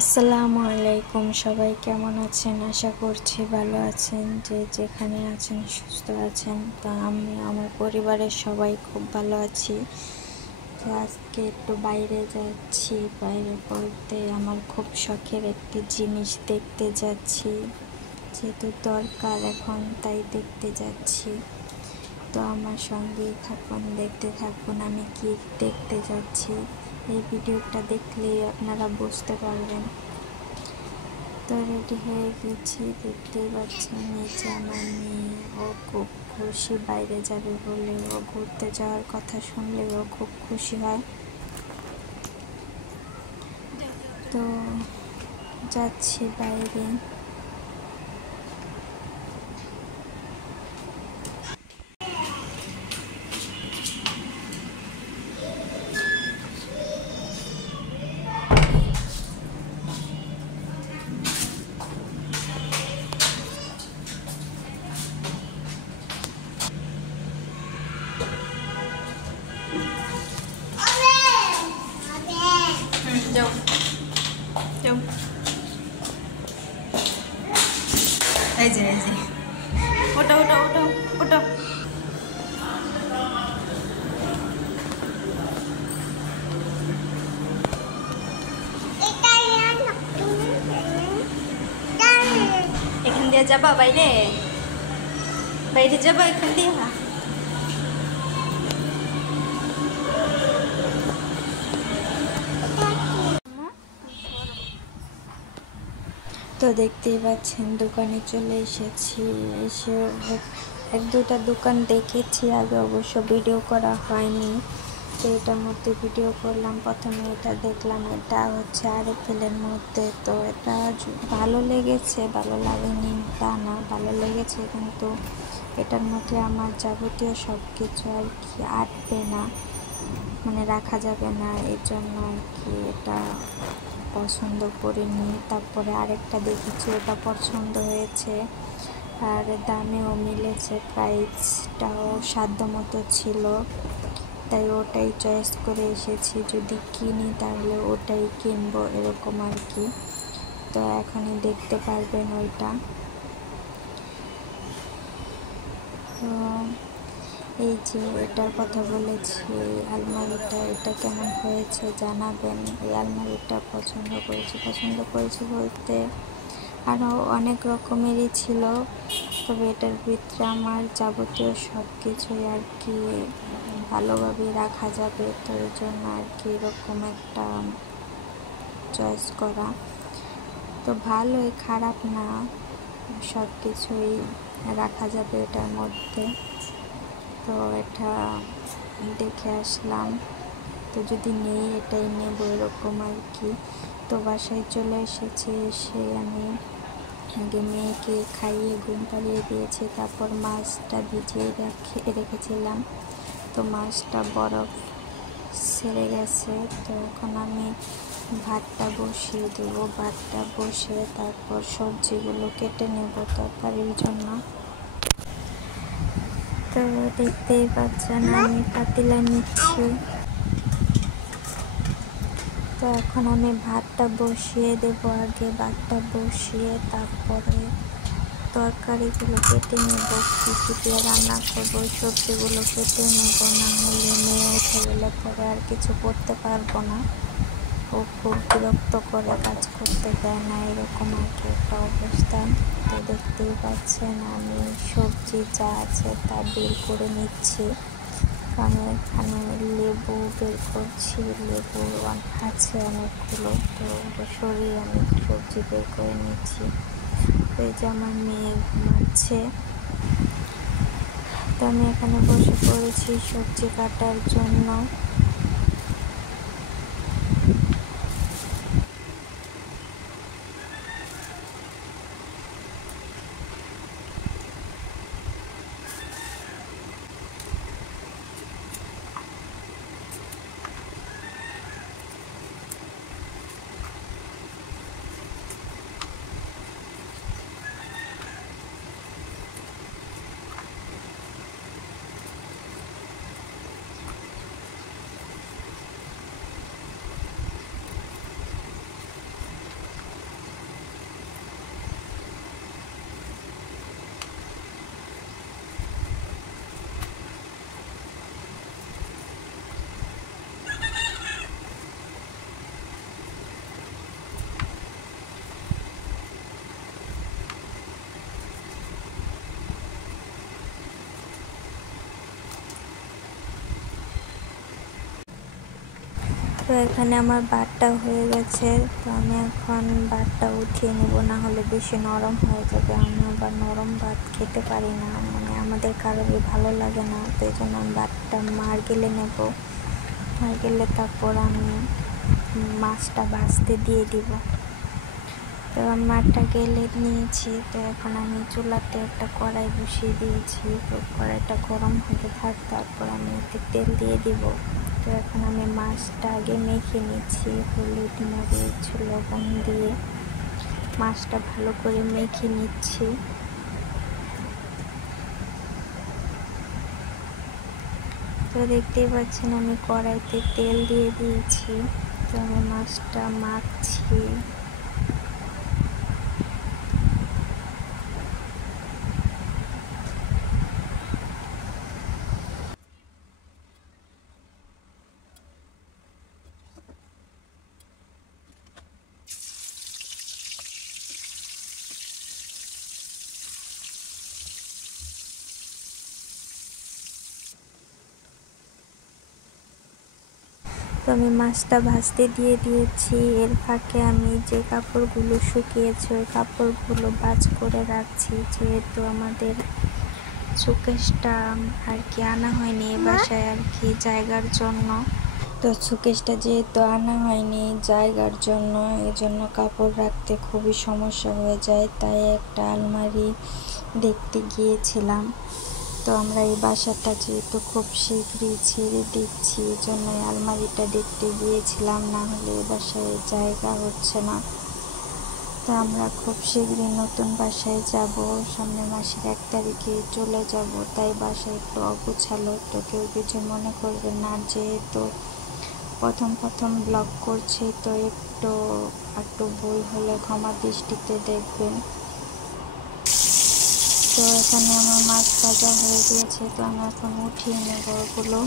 আসসালামু আলাইকুম, সবাই কেমন আছেন? আশা করছি ভালো আছেন। যে যেখানে আছেন সুস্থ আছেন। তো আমি আমার পরিবারের সবাই খুব ভালো আছি। তো আজকে একটু বাইরে যাচ্ছি। বাইরে বলতে আমার খুব শখের একটি জিনিস দেখতে যাচ্ছি, যেহেতু দরকার এখন, তাই দেখতে যাচ্ছি। তো আমার সঙ্গেই থাকুন, দেখতে থাকুন আমি কি দেখতে যাচ্ছি। এই ভিডিওটা দেখলেই আপনারা বুঝতে পারবেন। তো রেডি হয়ে গেছি, দেখতেই পাচ্ছেন নিচে আমার মেয়ে। ও খুব খুশি বাইরে যাবে বলে। ও ঘুরতে যাওয়ার কথা শুনলে ও খুব খুশি হয়। তো যাচ্ছি বাইরে। যাও যাও, এই যে ওটা ওটা ওটা ওটা। এখান দিয়ে যাবা বাইরে? বাইরে যাবা এখান দিয়ে? তো দেখতেই পাচ্ছেন দোকানে চলে এসেছি। এসে এক দুটা দোকান দেখেছি আগে, অবশ্য ভিডিও করা হয়নি। তো এটার মধ্যে ভিডিও করলাম। প্রথমে এটা দেখলাম, এটা হচ্ছে আরএফএলের মধ্যে। তো এটা ভালো লেগেছে, ভালো লাগেনি তা না, ভালো লেগেছে, কিন্তু এটার মধ্যে আমার যাবতীয় সব কিছু আর কি আটবে না, মানে রাখা যাবে না, এই জন্য আর কি এটা পছন্দ করিনি। তারপরে আরেকটা দেখেছি, ওটা পছন্দ হয়েছে আর দামেও মিলেছে, প্রাইসটাও সাধ্যমতো ছিল, তাই ওটাই চয়েস করে এসেছি। যদি কিনি তাহলে ওটাই কিনবো, এরকম আর কি। তো এখনই দেখতে পারবেন ওইটা। তো এই যে এটার কথা বলেছি, এই আলমারিটা, এটা কেমন হয়েছে জানাবেন। এই আলমারিটা পছন্দ করেছি বলতে আরও অনেক রকমেরই ছিল, তবে এটার ভিতরে আমার যাবতীয় সব কিছুই আর কি ভালোভাবে রাখা যাবে, তো এই জন্য আর কি এরকম একটা চয়েস করা। তো ভালোই, খারাপ না, সব কিছুই রাখা যাবে এটার মধ্যে। তো এটা দেখে আসলাম, তো যদি নেই এটাই নেব, এরকম আর কি। তো বাসায় চলে এসেছি। এসে আমি আগে মেয়েকে খাইয়ে ঘুম পাড়িয়ে দিয়েছি, তারপর মাছটা ভিজিয়ে রেখেছিলাম। তো মাছটা বরফ ছেড়ে গেছে। তো এখন আমি ভাতটা বসিয়ে দেবো। ভাতটা বসে তারপর সবজিগুলো কেটে নেব তরকারির জন্য। তো দেখতেই পাচ্ছেন আমি পাতিলা নিচ্ছি। তো এখন আমি ভাতটা বসিয়ে দেবো। আগে ভাতটা বসিয়ে তারপরে তরকারিগুলো কেটে নেব, কী দিয়ে রান্না করবো সবজিগুলো কেটে নেব, না হলে মেয়ে উঠে গেলে পরে আর কিছু করতে পারবো না। ও খুব বিরক্ত করে, কাজ করতে দেয় না, এরকম আর কি একটা অবস্থা। তো দেখতেই পাচ্ছেন আমি সবজি যা আছে তা বের করে নিচ্ছি। আমি এখানে লেবু বের করছি, লেবু আছে অনেকগুলো, তো সরিয়ে আমি সবজি বের করে নিচ্ছি। তো এই যে আমার মেয়ে ঘুমাচ্ছে, তো আমি এখানে বসে পড়েছি সবজি কাটার জন্য। এখানে আমার ভাতটা হয়ে গেছে। তো আমি এখন ভাতটা উঠিয়ে নেব, না হলে বেশি নরম হয়ে যাবে। আমি আবার নরম ভাত খেতে পারি না, মানে আমাদের কারোরই ভালো লাগে না। তো এই জন্য আমি ভাতটা মার গেলে নেব, মার গেলে তারপর আমি মাছটা ভাজতে দিয়ে দিব। তো আমি মাছটা গেলে নিয়েছি। তো এখন আমি চুলাতে একটা কড়াই বসিয়ে দিয়েছি। তো কড়াইটা গরম হতে থাক, তারপর আমি এতে তেল দিয়ে দিব। তো এখন আমি মাছটা আগে মেখে নিচ্ছি হলুদ মরিচ লবণ দিয়ে, মাছটা ভালো করে মেখে নিচ্ছি। তো দেখতেই পাচ্ছেন আমি কড়াইতে তেল দিয়ে দিয়েছি। তো আমি মাছটা মাখছি। তো আমি মাছটা ভাজতে দিয়ে দিয়েছি। এর ফাঁকে আমি যে কাপড়গুলো শুকিয়েছে ওই কাপড়গুলো ভাঁজ করে রাখছি, যেহেতু আমাদের শোকেসটা আর কি আনা হয়নি বাসায় আর কি জায়গার জন্য। তো শোকেসটা যেহেতু আনা হয়নি জায়গার জন্য, এজন্য কাপড় রাখতে খুবই সমস্যা হয়ে যায়, তাই একটা আলমারি দেখতে গিয়েছিলাম। তো আমরা এই বাসাটা যেহেতু খুব শীঘ্রই ছেড়ে দিচ্ছি, এই জন্য আলমারিটা দেখতে গিয়েছিলাম, না হলে এই বাসায় জায়গা হচ্ছে না। তো আমরা খুব শীঘ্রই নতুন বাসায় যাব, সামনের মাসের 1 তারিখে চলে যাব। তাই বাসায় একটু অগোছালো, তো কেউ কিছু মনে করবেন না। যেহেতু প্রথম ব্লগ করছি, তো একটু ভুল হলে ক্ষমা দৃষ্টিতে দেখবেন। তো এখানে আমার মাছ ভাজা হয়ে গিয়েছে। তো আমি এখন উঠিয়ে নেব ওগুলো।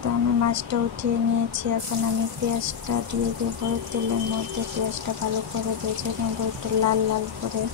তো আমি মাছটা উঠিয়ে নিয়েছি। এখন আমি পেঁয়াজটা দিয়ে দেবো তেলের মধ্যে। পেঁয়াজটা ভালো করে ভেজে নেব একটু লাল লাল করে।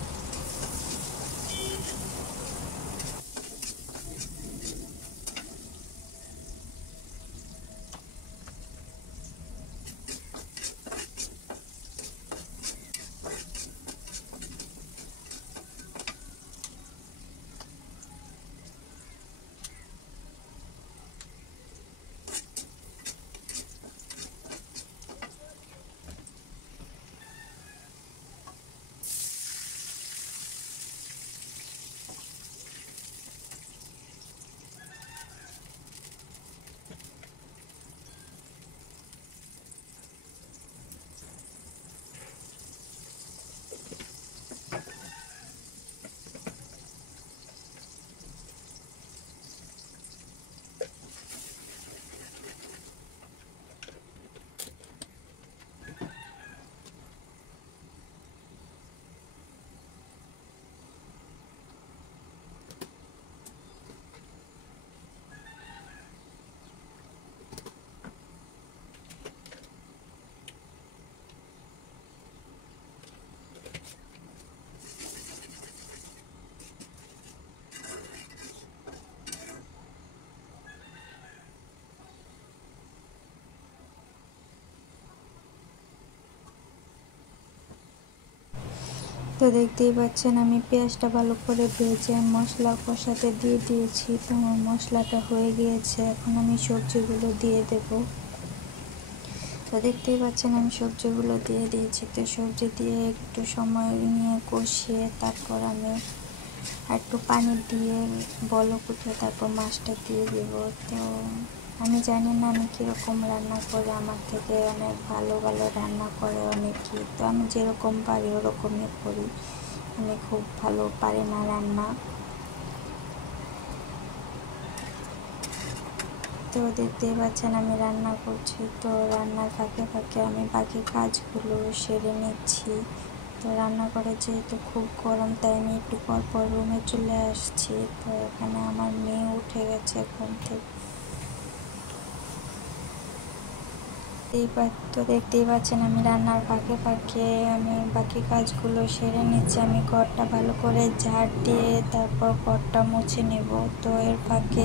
তো দেখতেই পাচ্ছেন আমি পেঁয়াজটা ভালো করে ভেজে মশলা কষাতে দিয়ে দিয়েছি। তো আমার মশলাটা হয়ে গিয়েছে, এখন আমি সবজিগুলো দিয়ে দেব। তো দেখতেই পাচ্ছেন আমি সবজিগুলো দিয়ে দিয়েছি। তো সবজি দিয়ে একটু সময় নিয়ে কষিয়ে তারপর আমি একটু পানি দিয়ে বলক উঠিয়ে তারপর মাছটা দিয়ে দেব। তো আমি জানি না আমি কীরকম রান্না করি, আমার থেকে অনেক ভালো ভালো রান্না করে অনেকেই। তো আমি যেরকম পারি ওরকমই করি, আমি খুব ভালো পারি না রান্না। তো দেখতেই পাচ্ছেন আমি রান্না করছি। তো রান্নার ফাঁকে ফাঁকে আমি বাকি কাজগুলো সেরে নিচ্ছি। তো রান্না করে যেহেতু খুব গরম, তাই আমি একটু পর রুমে চলে আসছি। তো এখানে আমার মেয়ে উঠে গেছে ঘুম থেকে। দেখতেই পাচ্ছেন আমি রান্নার ফাঁকে ফাঁকে আমি বাকি কাজগুলো সেরে নিচ্ছি। আমি ঘরটা ভালো করে ঝাড় দিয়ে তারপর ঘরটা মুছে নেব। তো এর ফাঁকে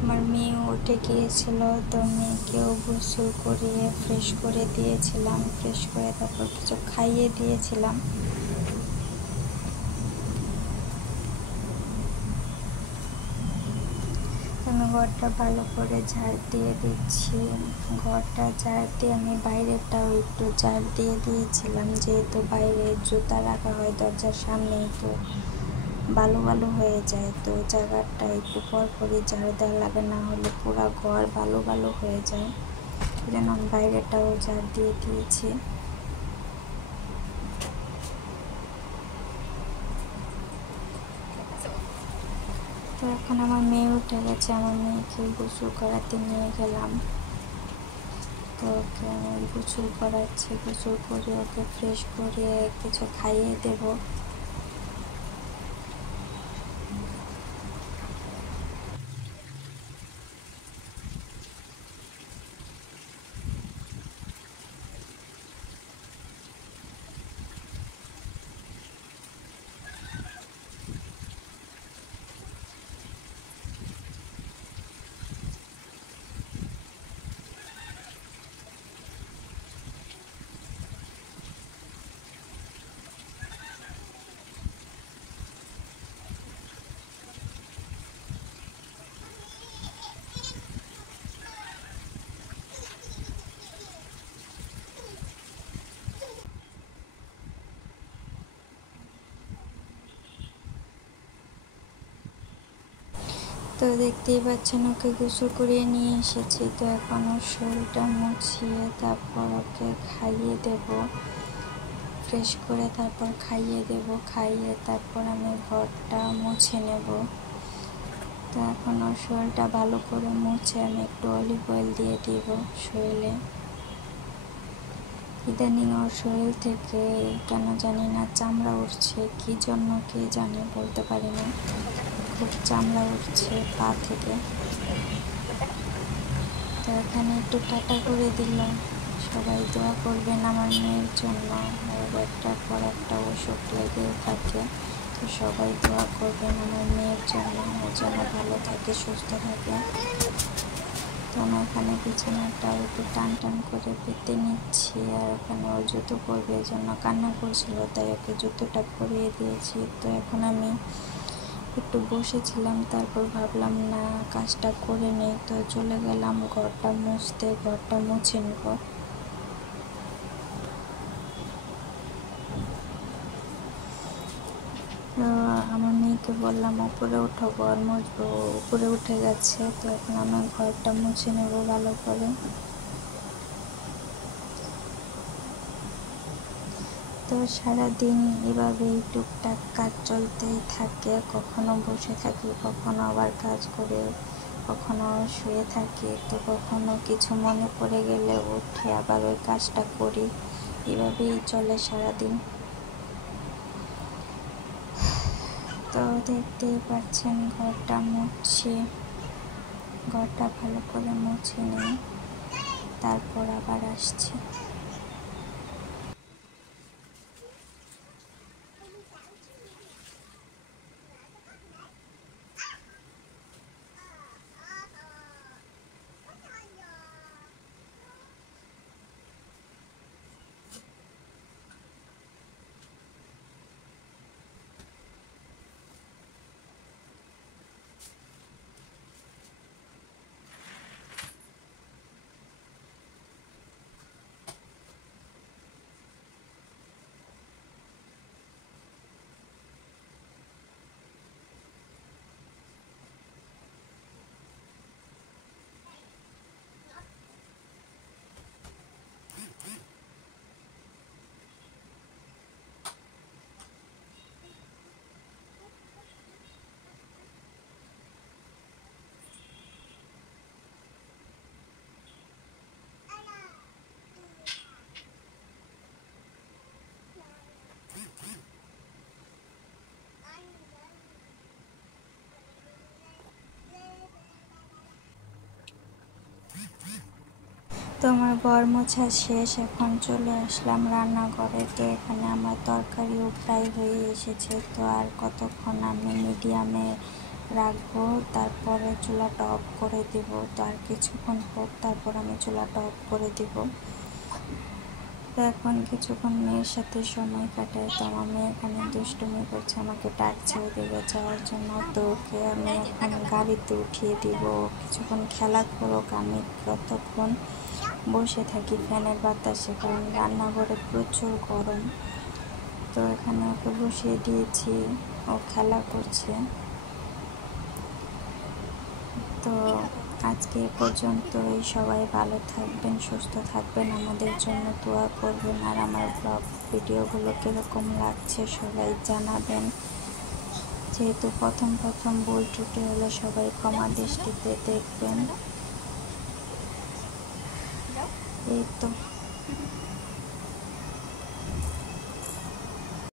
আমার মেয়ে উঠে গিয়েছিল, তো মেয়েকেও গোসল করিয়ে ফ্রেশ করে দিয়েছিলাম। ফ্রেশ করে তারপর কিছু খাইয়ে দিয়েছিলাম। আমি ঘরটা ভালো করে ঝাড় দিয়ে দিচ্ছি। ঘরটা ঝাড় দিয়ে আমি বাইরেটাও একটু ঝাড় দিয়ে দিয়েছিলাম, যেহেতু বাইরে জুতা রাখা হয় দরজার সামনেই, তো বালু বালু হয়ে যায়। তো জায়গাটা একটু পরপরই ঝাড়ু দেওয়া লাগে, না হলে পুরো ঘর বালু বালু হয়ে যায়। এই জন্য আমি বাইরেটাও ঝাড় দিয়ে দিয়েছি। তো এখন আমার মেয়ে উঠে গেছে, আমার মেয়েকে গোসল করাতে নিয়ে গেলাম। তো ওকে আমি গোসল করাচ্ছি, গোসল করে ওকে ফ্রেশ করে কিছু খাইয়ে দেবো। তো দেখতেই পাচ্ছেন ওকে গোসল করিয়ে নিয়ে এসেছি। তো এখন ওর শরীরটা মুছিয়ে তারপর ওকে খাইয়ে দেব, ফ্রেশ করে তারপর খাইয়ে দেব। খাইয়ে তারপর আমি ঘরটা মুছে নেব। তো এখন ওর শরীরটা ভালো করে মুছে আমি একটু অলিভ অয়েল দিয়ে দিব শরীরে। ইদানিং ওর শরীর থেকে কেন জানি না চামড়া উঠছে, কি জন্য কে জানে, বলতে পারি না, খুব চামড়া উঠছে পা থেকে। তো এখানে একটু টাটা করে দিলাম। সবাই দোয়া করবেন আমার মেয়ের জন্য, ওর একটার পর একটা অসুখ লেগেই থাকে। তো সবাই দোয়া করবেন আমার মেয়ের জন্য, ওর যেন ভালো থাকে, সুস্থ থাকে। তো আমি এখানে বিছানাটা একটু টান টান করে পেতে নিচ্ছি, আর এখানে ও জুতো পরবে, এই জন্য কান্না করছিল, তাই ওকে জুতোটা পরিয়ে দিয়েছি। তো এখন আমি একটু বসেছিলাম, তারপর ভাবলাম না কাজটা করে নেই, তো চলে গেলাম ঘরটা মুছতে, ঘরটা মুছে নেব। তো আমার মেয়েকে বললাম উপরে উঠো, ঘর মুছবো, উপরে উঠে গেছে। তো এখন আমি ঘরটা মুছে নেব ভালো করে। তো সারাদিন এভাবেই টুকটাক কাজ চলতেই থাকে, কখনো বসে থাকি, কখনো আবার কাজ করে, কখনো শুয়ে থাকি। তো কখনো কিছু মনে পড়ে গেলে উঠে আবার ওই কাজটা করি, এভাবেই চলে সারাদিন। তো দেখতেই পাচ্ছেন ঘরটা মুছছি, ঘরটা ভালো করে মুছে নিই, তারপর আবার আসছি। তো আমার ঘর মোছা শেষ, এখন চলে আসলাম রান্নাঘরে। তো এখানে আমার তরকারিও প্রায় হয়ে এসেছে। তো আর কতক্ষণ আমি মিডিয়ামে রাখবো, তারপরে চুলাটা অফ করে দিব। তো আর কিছুক্ষণ পর তারপর আমি চুলাটা অফ করে দিব। তো এখন কিছুক্ষণ মেয়ের সাথে সময় কাটাই। তো আমার মেয়ে এখানে দুষ্টুমি করছে, আমাকে ডাকছে ওদিকে যাওয়ার জন্য। তো ওকে আমি এখন গাড়িতে উঠিয়ে দিব, কিছুক্ষণ খেলা করুক, আমি ততক্ষণ বসে থাকি ফ্যানের বাতাসে, কারণ রান্নাঘরে প্রচুর গরম। তো এখানে ওকে বসিয়ে দিয়েছি, ও খেলা করছে। তো আজকে এ পর্যন্তই। সবাই ভালো থাকবেন, সুস্থ থাকবেন, আমাদের জন্য দোয়া করবেন। আর আমার ব্লগ ভিডিওগুলো কীরকম লাগছে সবাই জানাবেন। যেহেতু প্রথম ভুল ত্রুটি হলে সবাই ক্ষমা দৃষ্টিতে দেখবেন। এই তো।